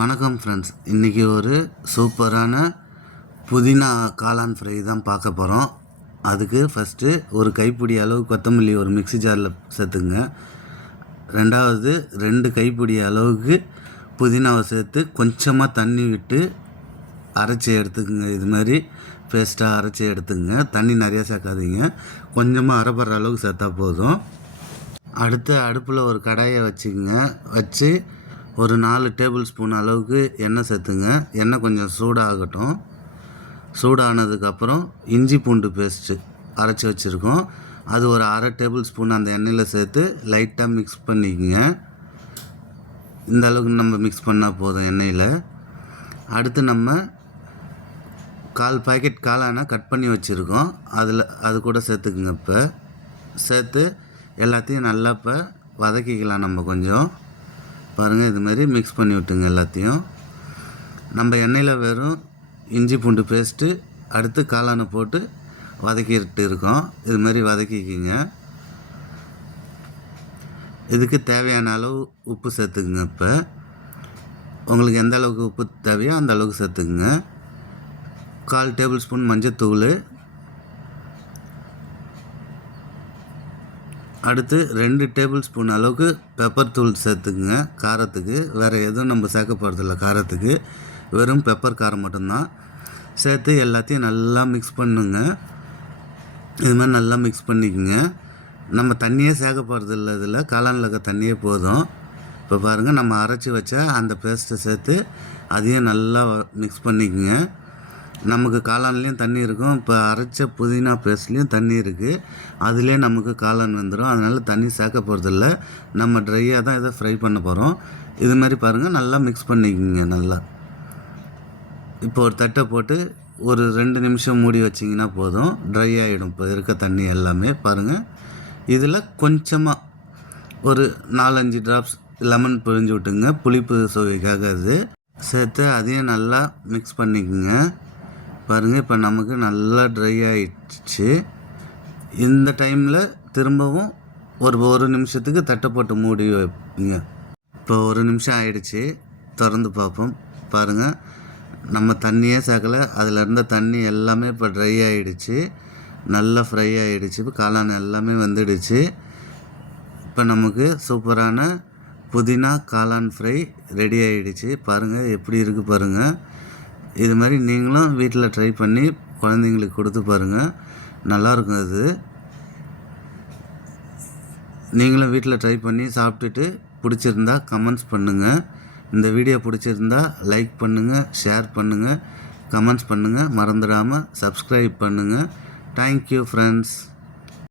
வணக்கம் ஃப்ரெண்ட்ஸ் இன்றைக்கி ஒரு சூப்பரான புதினா காளான் ஃப்ரை தான் பார்க்க போகிறோம் அதுக்கு ஃபஸ்ட்டு ஒரு கைப்பிடி அளவு கொத்தமல்லி ஒரு மிக்ஸி ஜாரில் சேர்த்துங்க ரெண்டாவது ரெண்டு கைப்பிடி அளவுக்கு புதினாவை சேர்த்து கொஞ்சமாக தண்ணி விட்டு அரைச்சி எடுத்துக்கோங்க. இது மாதிரி பேஸ்ட்டாக அரைச்சி எடுத்துங்க தண்ணி நிறையா சேர்க்காதீங்க. கொஞ்சமாக அரைப்படுற அளவுக்கு சேர்த்தா போதும். அடுத்து அடுப்பில் ஒரு கடாயை வச்சுக்கோங்க. வச்சு ஒரு நாலு டேபிள் ஸ்பூன் அளவுக்கு எண்ணெய் சேர்த்துங்க. எண்ணெய் கொஞ்சம் சூடாகட்டும். சூடானதுக்கப்புறம் இஞ்சி பூண்டு பேஸ்ட்டு அரைச்சி வச்சுருக்கோம். அது ஒரு அரை டேபிள் ஸ்பூன் அந்த எண்ணெயில் சேர்த்து லைட்டாக மிக்ஸ் பண்ணிக்கோங்க. இந்த அளவுக்கு நம்ம மிக்ஸ் பண்ணால் போதும் எண்ணெயில். அடுத்து நம்ம கால் பாக்கெட் காளானா கட் பண்ணி வச்சுருக்கோம். அதில் அது கூட சேர்த்துக்குங்க இப்போ. சேர்த்து எல்லாத்தையும் நல்லா இப்போ வதக்கிக்கலாம் நம்ம கொஞ்சம். பாருங்கள் இது மாதிரி மிக்ஸ் பண்ணி விட்டுங்க எல்லாத்தையும். நம்ம எண்ணெயில் வெறும் இஞ்சி பூண்டு பேஸ்ட்டு அடுத்து காளானை போட்டு வதக்கிட்டு இருக்கோம். இது மாதிரி வதக்கிக்கிங்க. இதுக்கு தேவையான அளவு உப்பு சேர்த்துக்குங்க இப்போ. உங்களுக்கு எந்த அளவுக்கு உப்பு தேவையோ அந்த அளவுக்கு சேர்த்துக்குங்க. கால் டேபிள் ஸ்பூன் மஞ்சத்தூள் அடுத்து ரெண்டு டேபிள் ஸ்பூன் அளவுக்கு பெப்பர் தூள் சேர்த்துக்குங்க. காரத்துக்கு. வேறு எதுவும் நம்ம சேர்க்க போகிறதில்ல காரத்துக்கு. வெறும் பெப்பர் காரம் மட்டும்தான். சேர்த்து எல்லாத்தையும் நல்லா மிக்ஸ் பண்ணுங்க. இது மாதிரி நல்லா மிக்ஸ் பண்ணிக்கோங்க. நம்ம தண்ணியே சேர்க்க போகிறதில்ல இதில். காளானில் இருக்க தண்ணியே போதும். இப்போ பாருங்கள் நம்ம அரைச்சி வச்ச அந்த பேஸ்ட்டை சேர்த்து அதையும் நல்லா மிக்ஸ் பண்ணிக்கோங்க. நமக்கு காளான்லேயும் தண்ணி இருக்கும். இப்போ அரைச்ச புதினா பேஸ்ட்லேயும் தண்ணி இருக்குது அதிலே நமக்கு காளான் வந்துடும் அதனால் தண்ணி சேர்க்க போகிறதில்ல நம்ம ட்ரையாக தான் இதை ஃப்ரை பண்ண போகிறோம் இது மாதிரி பாருங்கள் நல்லா மிக்ஸ் பண்ணிக்கோங்க நல்லா. இப்போ ஒரு தட்டை போட்டு ஒரு ரெண்டு நிமிஷம் மூடி வச்சிங்கன்னா போதும். ட்ரை ஆகிடும் இப்போ இருக்க தண்ணி எல்லாமே பாருங்கள் இதில் கொஞ்சமாக ஒரு நாலஞ்சு ட்ராப்ஸ் லெமன் பிழிஞ்சு விட்டுங்க. புளிப்பு சுவைக்காக அது. சேர்த்து அதையும் நல்லா மிக்ஸ் பண்ணிக்கோங்க. பாருங்கள் இப்போ நமக்கு நல்லா ட்ரை ஆயிடுச்சு. இந்த டைமில் திரும்பவும் ஒரு ஒரு நிமிஷத்துக்கு தட்டை போட்டு மூடி வைப்பீங்க இப்போ ஒரு நிமிஷம் ஆயிடுச்சு. திறந்து பார்ப்போம். பாருங்கள் நம்ம தண்ணியே சேர்க்கலை அதில் இருந்த தண்ணி எல்லாமே இப்போ ட்ரை ஆகிடுச்சு நல்லா ஃப்ரை ஆகிடுச்சு இப்போ காளான் எல்லாமே வந்துடுச்சு. இப்போ நமக்கு சூப்பரான புதினா காளான் ஃப்ரை ரெடி ஆகிடுச்சு பாருங்கள் எப்படி இருக்குது பாருங்கள் இது மாதிரி நீங்களும் வீட்டில் ட்ரை பண்ணி குழந்தைங்களுக்கு கொடுத்து பாருங்கள் நல்லாயிருக்கும் அது. நீங்களும் வீட்டில் ட்ரை பண்ணி சாப்பிட்டுட்டு பிடிச்சிருந்தா கமெண்ட்ஸ் பண்ணுங்கள் இந்த வீடியோ பிடிச்சிருந்தா லைக் பண்ணுங்கள் ஷேர் பண்ணுங்கள் கமெண்ட்ஸ் பண்ணுங்கள் மறந்துடாமல் சப்ஸ்கிரைப் பண்ணுங்கள் தேங்க்யூ ஃப்ரெண்ட்ஸ்